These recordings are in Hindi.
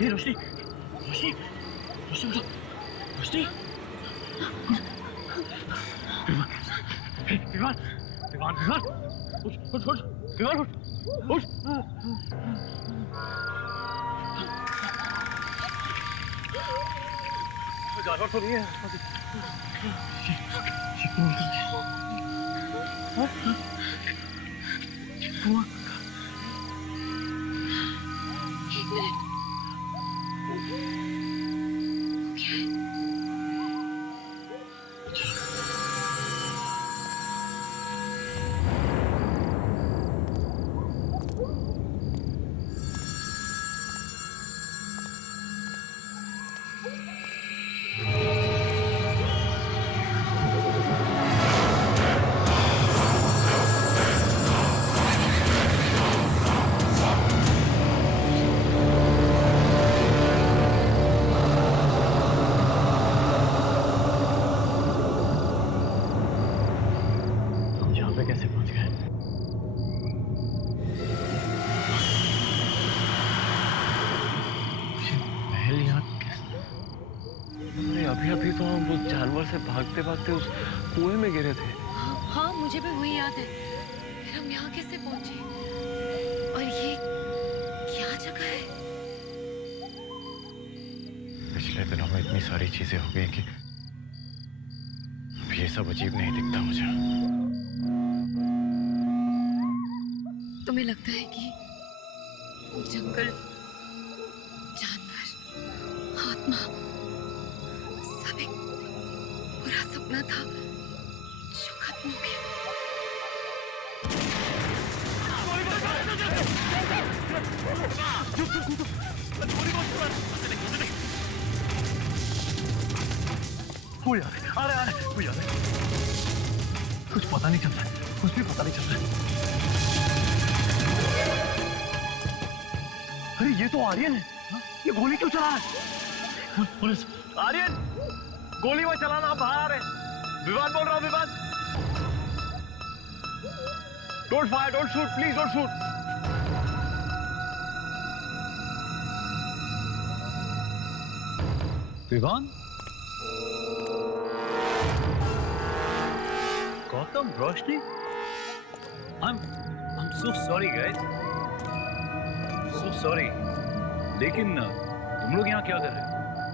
ये रोशनी रोशनी रोशनी उठो रोशनी विमान विमान विमान उठ उठ उठ विमान उठ उठ जानवर तो नहीं है एक मिनट अभी तो हम उस जानवर से भागते भागते उस कुएं में गिरे थे। हाँ मुझे भी वही याद है। फिर हम यहाँ कैसे पहुंचे? और ये क्या जगह है? पिछले दिनों में इतनी सारी चीजें हो गई कि ये सब अजीब नहीं दिखता मुझे। तुम्हें लगता है कि जंगल, जानवर, आत्मा सब एक बुरा सपना था जो खत्म हो गया? कुछ पता नहीं चल रहा है, कुछ भी पता नहीं चल रहा है। अरे ये तो आर्यन है। ये गोली क्यों चला रहा है? पुलिस आर्यन गोली मत चलाना, बाहर आ रहे। विवान बोल रहा हूं, Vivaan. Don't fire, don't shoot, please don't shoot. Vivaan, Gautam, Roshni, I'm so sorry guys, so sorry। लेकिन तुम लोग यहाँ क्या कर रहे हो?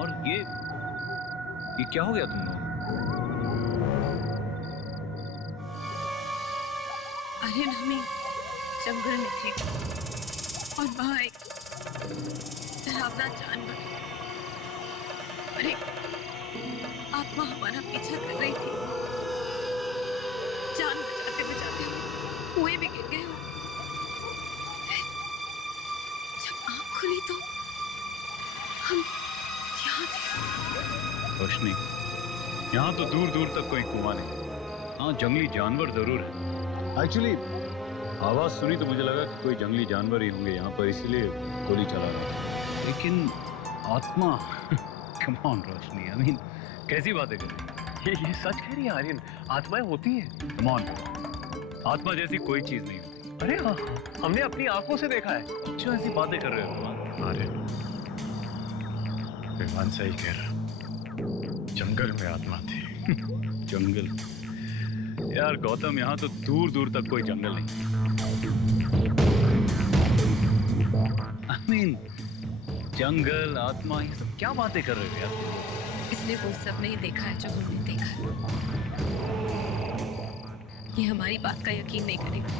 और ये क्या हो गया तुम लोग? आर्यन, हमें जंगल में थे और वहां एक डरावना जानवर और एक आत्मा हमारा पीछा कर रही थी। जान बचाते बचाते कुएं में गिर गए। जब आंख खुली तो हम यहाँ थे। रोशनी, यहाँ तो दूर दूर तक कोई कुआं नहीं। हाँ, जंगली जानवर जरूर है। एक्चुअली आवाज सुनी तो मुझे लगा कि कोई जंगली जानवर ही होंगे यहाँ पर, इसीलिए गोली चला रहा। लेकिन आत्मा come on Roshni, I mean कैसी बातें कर रही है? ये सच कह रही है आर्यन, आत्माएं होती हैं। कम ऑन, आत्मा जैसी कोई चीज नहीं होती। अरे हाँ, हमने अपनी आंखों से देखा है। क्यों ऐसी बातें कर रहे हो? आर्यन, विमान सही कह रहा, जंगल में आत्मा थी। जंगल? यार गौतम, यहाँ तो दूर दूर तक कोई जंगल नहीं। आई मीन जंगल, आत्मा, ये सब क्या बातें कर रहे हो यार? इसने वो सब नहीं देखा है जो हमने देखा है। ये हमारी बात का यकीन नहीं करेगा।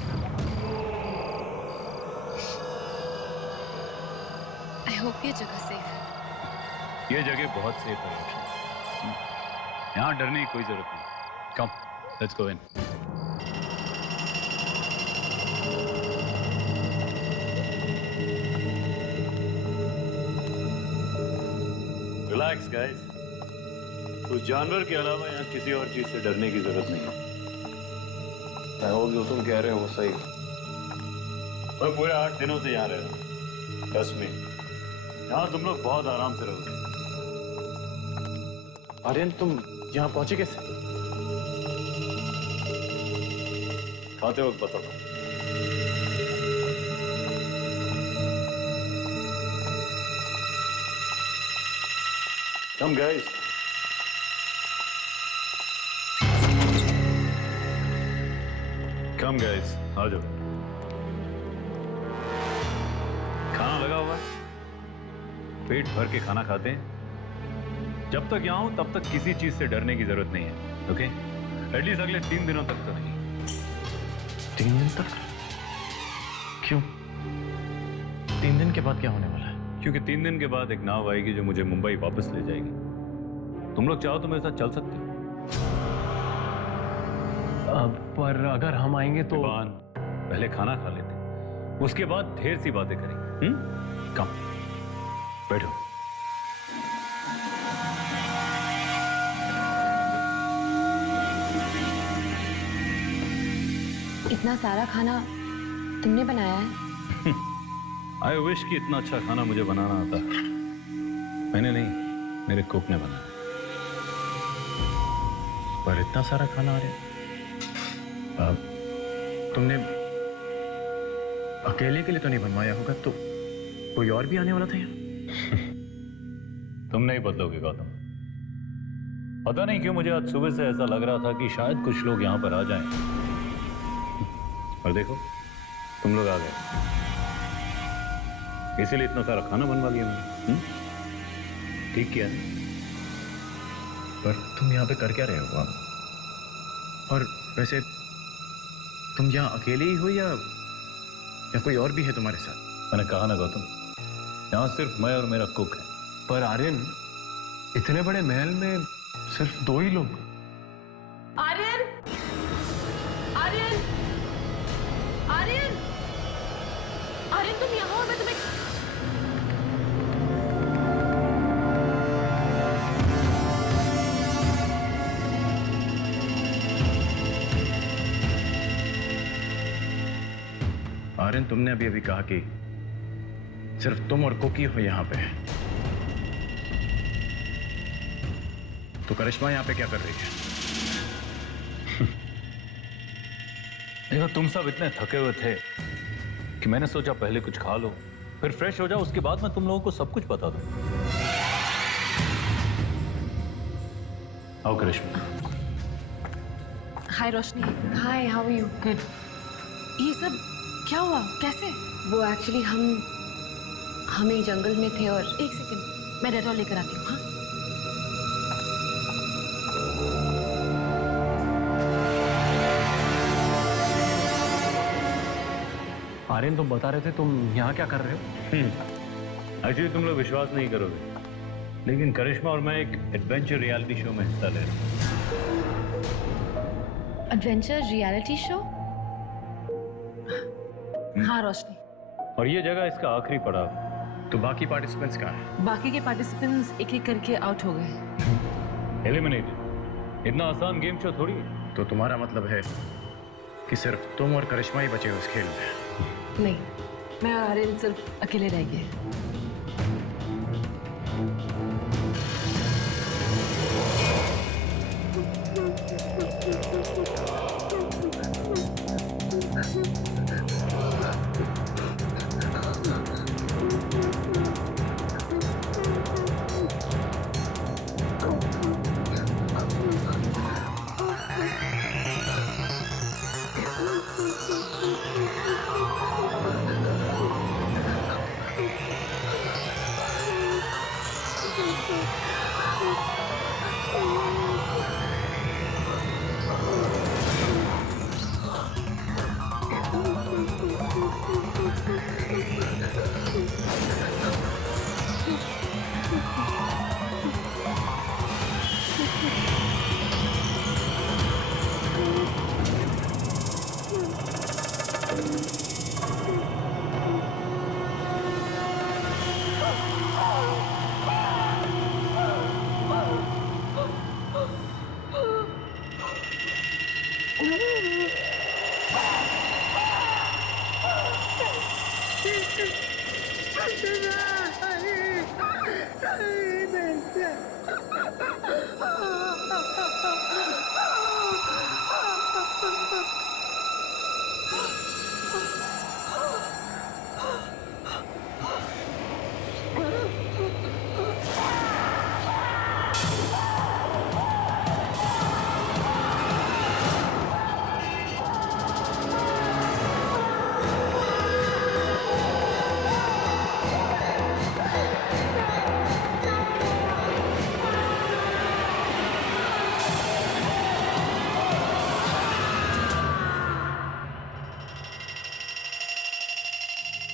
आई होप ये जगह सेफ है। ये जगह बहुत सेफ है। यहाँ डरने की कोई जरूरत नहीं। Come, let's go in. Relax guys, उस जानवर के अलावा यहाँ किसी और चीज से डरने की जरूरत नहीं है। मैं होप जो तुम कह रहे हो वो सही। मैं पूरे 8 दिनों से यहाँ रह रहा हूँ। 10 में यहाँ तुम लोग बहुत आराम से रहोगे। आर्यन, तुम यहाँ पहुंचे कैसे? खाते वक्त बताता हूँ। Come guys. कम गाइस, आ जाओ। खाना लगा हुआ है, पेट भर के खाना खाते हैं। जब तक यहाँ हूं तब तक किसी चीज से डरने की जरूरत नहीं है, ओके? एटलीस्ट अगले 3 दिनों तक तो नहीं। 3 दिन तक? क्यों? 3 दिन के बाद क्या होने वाला है? क्योंकि 3 दिन के बाद एक नाव आएगी जो मुझे मुंबई वापस ले जाएगी। तुम लोग चाहो तो मेरे साथ चल सकते हो। पर अगर हम आएंगे तो इरफान, पहले खाना खा लेते, उसके बाद ढेर सी बातें करेंगे। कम, बैठो। इतना सारा खाना तुमने बनाया है? आई विश कि इतना अच्छा खाना मुझे बनाना आता। मैंने नहीं, मेरे कुक ने बनाया। पर इतना सारा खाना आ रहा है। तुमने अकेले के लिए तो नहीं बनवाया होगा, तो कोई और भी आने वाला था यहाँ? तुम नहीं बदलोगे गौतम। पता नहीं क्यों मुझे आज सुबह से ऐसा लग रहा था कि शायद कुछ लोग यहाँ पर आ जाएं। और देखो, तुम लोग आ गए, इसीलिए इतना सारा खाना बनवा लिया मैंने। ठीक किया। पर तुम यहाँ पे कर क्या रहे हो? और वैसे तुम यहाँ अकेले ही हो या कोई और भी है तुम्हारे साथ? मैंने कहा ना गौतम, यहाँ सिर्फ मैं और मेरा कुक है। पर आर्यन, इतने बड़े महल में सिर्फ 2 ही लोग। आर्यन! आर्यन! आर्यन! आर्यन, तुम यहाँ हो? मैं तुम्हें... आर्यन, तुमने अभी कहा कि सिर्फ तुम और कुकी हो यहाँ पे, तो करिश्मा यहाँ पे क्या कर रही है? देखो, तुम सब इतने थके हुए थे कि मैंने सोचा पहले कुछ खा लो, फिर फ्रेश हो जाओ, उसके बाद मैं तुम लोगों को सब कुछ बता दूं। आओ करिश्मा। हाय रोशनी। हाय, हाउ आर यू? गुड। ये सब क्या हुआ? कैसे? वो एक्चुअली हम एक जंगल में थे और... एक सेकंड, मैं डेटॉल लेकर आती हूँ। हाँ, आर्यन, तुम बता रहे थे तुम यहाँ क्या कर रहे हो? एक्चुअली तुम लोग विश्वास नहीं करोगे, लेकिन करिश्मा और मैं एक एडवेंचर रियलिटी शो में हिस्सा ले रहे हैं। Adventure reality show? हाँ रोशनी। और ये जगह इसका आखिरी पड़ाव है। तो बाकी पार्टिसिपेंट्स कहाँ हैं? बाकी के पार्टिसिपेंट्स एक एक करके आउट हो गए। एलिमिनेटेड। इतना आसान गेम शो थोड़ी है। तो तुम्हारा मतलब है कि सिर्फ तुम और करिश्मा ही बचे हो इस खेल में? नहीं, मैं और आर्यन सिर्फ अकेले रह गए।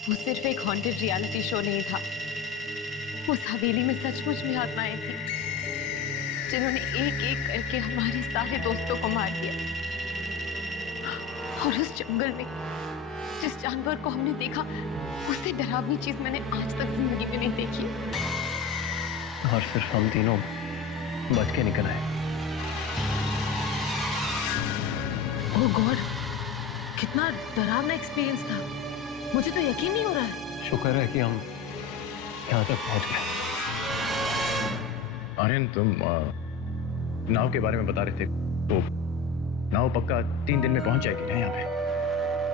वो सिर्फ एक हॉन्टेड रियलिटी शो नहीं था। उस हवेली में सचमुच में आत्माएं थी जिन्होंने एक एक करके हमारे सारे दोस्तों को मार दिया। और उस जंगल में जिस जानवर को हमने देखा, उससे डरावनी चीज मैंने आज तक जिंदगी में नहीं देखी। और सिर्फ हम तीनों बच के निकल आए। ओह गॉड, कितना डरावना एक्सपीरियंस था। मुझे तो यकीन नहीं हो रहा है। शुक्र है कि हम यहाँ तक पहुँच गए। आर्यन, तुम नाव के बारे में बता रहे थे, तो नाव पक्का 3 दिन में पहुंच जाएगी ना यहाँ पे?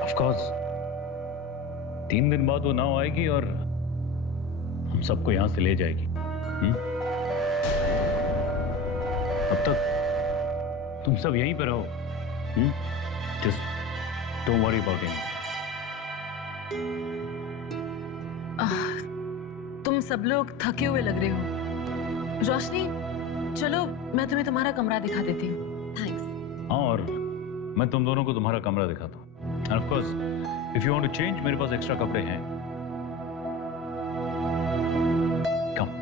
ऑफ कोर्स 3 दिन बाद वो नाव आएगी और हम सबको यहां से ले जाएगी। अब तक तुम सब यहीं पे रहो। Just don't worry about it. तुम सब लोग थके हुए लग रहे हो। रोशनी, चलो मैं तुम्हें तुम्हारा कमरा दिखा देती हूँ। थैंक्स। हाँ, और मैं तुम दोनों को तुम्हारा कमरा दिखाता हूँ। And of course if you want to change, मेरे पास एक्स्ट्रा कपड़े हैं। कम।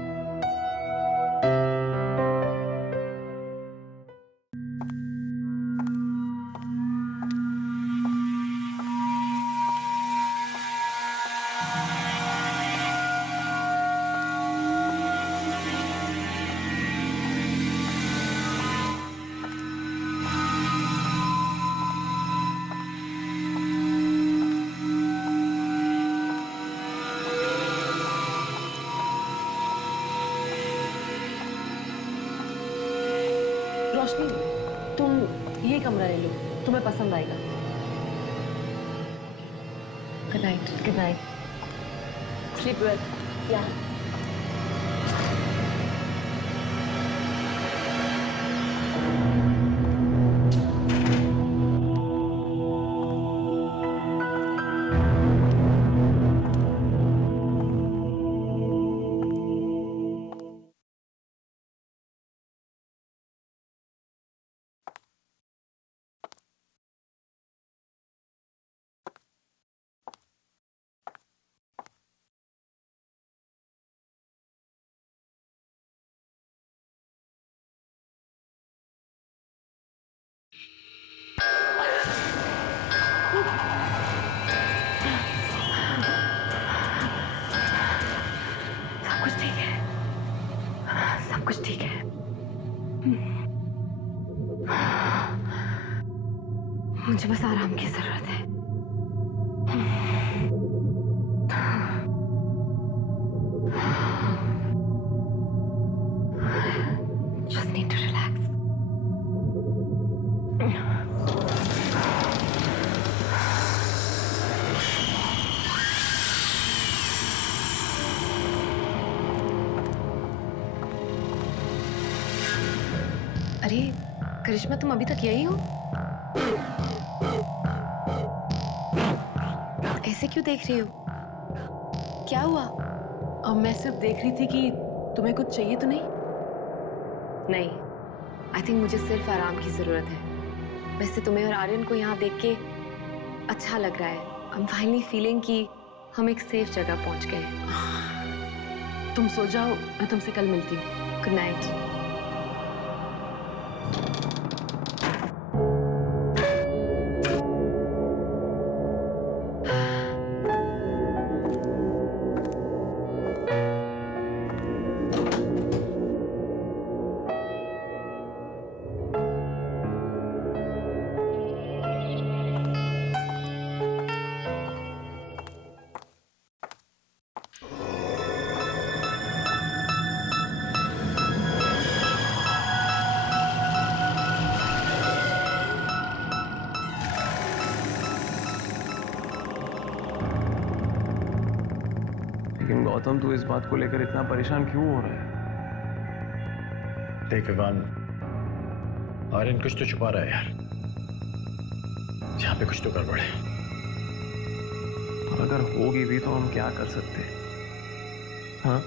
रोशनी, तुम ये कमरा ले लो, तुम्हें पसंद आएगा। Good night. Good night. Sleep well. या सब कुछ ठीक है। सब कुछ ठीक है। मुझे बस आराम की जरूरत है। Just need to relax. अरे करिश्मा, तुम अभी तक यही हो? ऐसे क्यों देख रही हो? क्या हुआ? अब मैं सिर्फ देख रही थी कि तुम्हें कुछ चाहिए तो नहीं? नहीं, आई थिंक मुझे सिर्फ आराम की जरूरत है। वैसे तुम्हें और आर्यन को यहाँ देख के अच्छा लग रहा है। आई एम फाइनली फीलिंग कि हम एक सेफ जगह पहुँच गए हैं। तुम सो जाओ, मैं तुमसे कल मिलती हूँ। Good night. लेकिन गौतम, तू इस बात को लेकर इतना परेशान क्यों हो रहा है? देख विवान, आर्यन कुछ तो छुपा रहा है यार। यहाँ पे कुछ तो गड़बड़ है। और अगर होगी भी तो हम क्या कर सकते हैं? हाँ,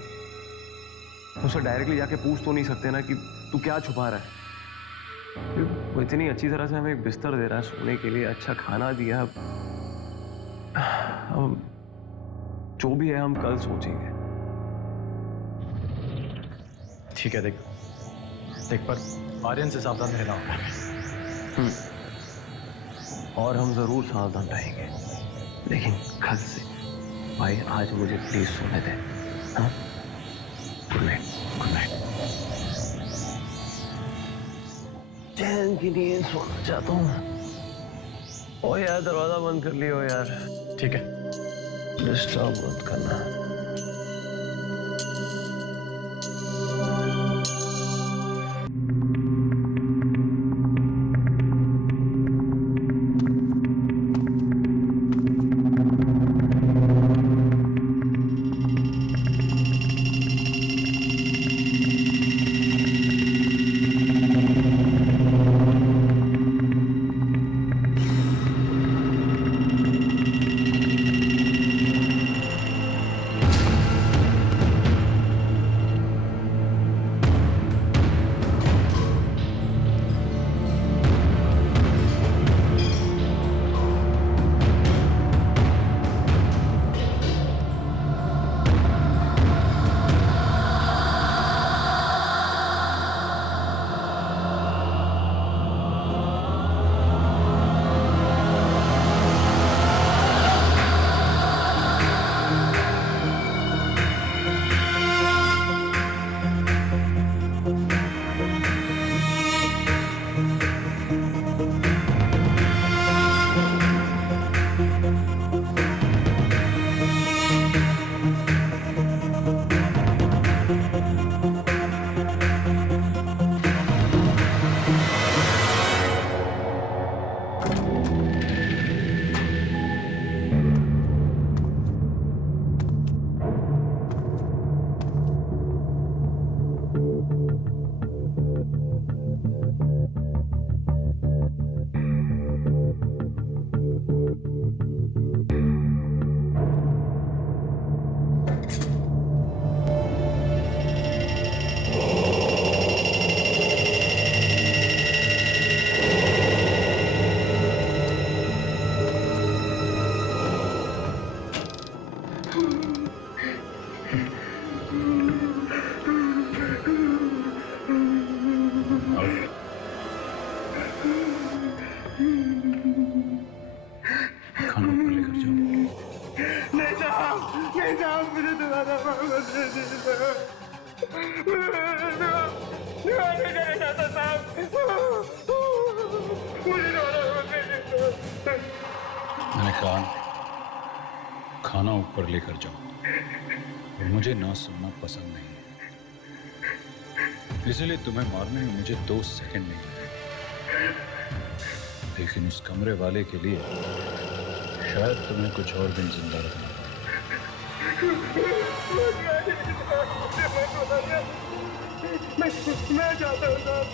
उससे डायरेक्टली जाके पूछ तो नहीं सकते ना कि तू क्या छुपा रहा है। वो इतनी अच्छी तरह से हमें एक बिस्तर दे रहा है सोने के लिए, अच्छा खाना दिया। जो भी है हम कल सोचेंगे। ठीक है, देख पर आर्यन से सावधान रहना होगा। और हम जरूर सावधान रहेंगे, लेकिन कल से भाई आज मुझे प्लीज सोने दे। हाँ, गुड नाइट, गुड नाइट। चैन की नींद सोना चाहता हूँ। ओ यार दरवाजा बंद कर लियो यार। ठीक है। डिस्टर्ब मत करना। खाना ऊपर लेकर जाओ। मैंने कहा खाना ऊपर लेकर जाओ। मुझे ना सुनना पसंद नहीं है, इसलिए तुम्हें मारने में मुझे 2 सेकंड नहीं लगे। लेकिन उस कमरे वाले के लिए शायद तुम्हें कुछ और दिन जिंदा रखना मैं जाता हूँ साहब।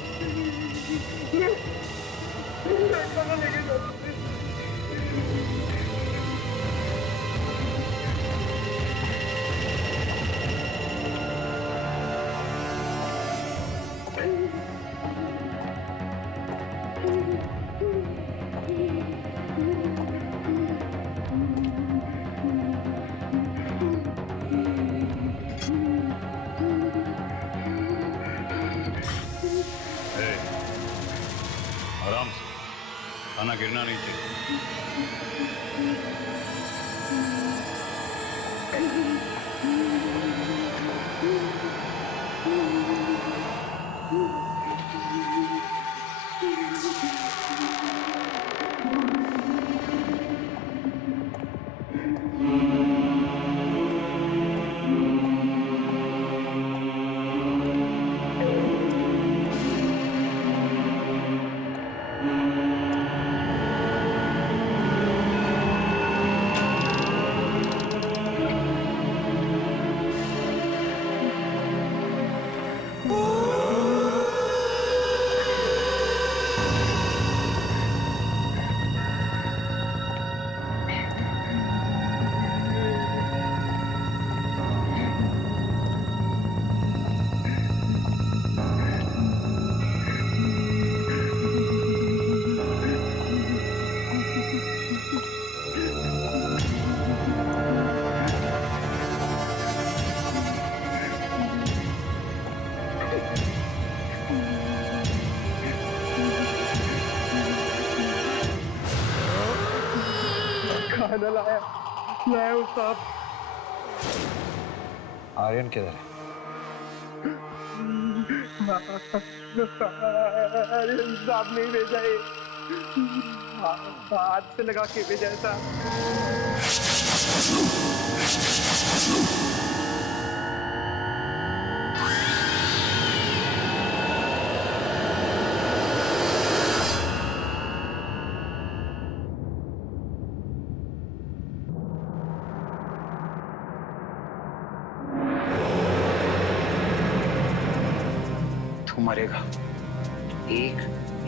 लेके जाता हूँ। आराम से, खाना गिरना नहीं चाहिए। मैंने लाया साहब। आर्यन किधर है? आर्यन साहब नहीं भेजा है, हाथ से लगा के भेजा है साहब। तू मरेगा एक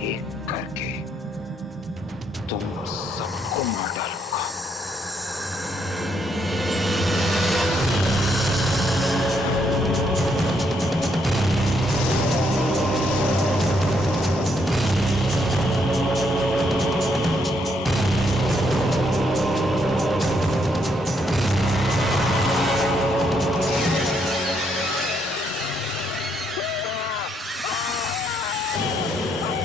एक करके, तुम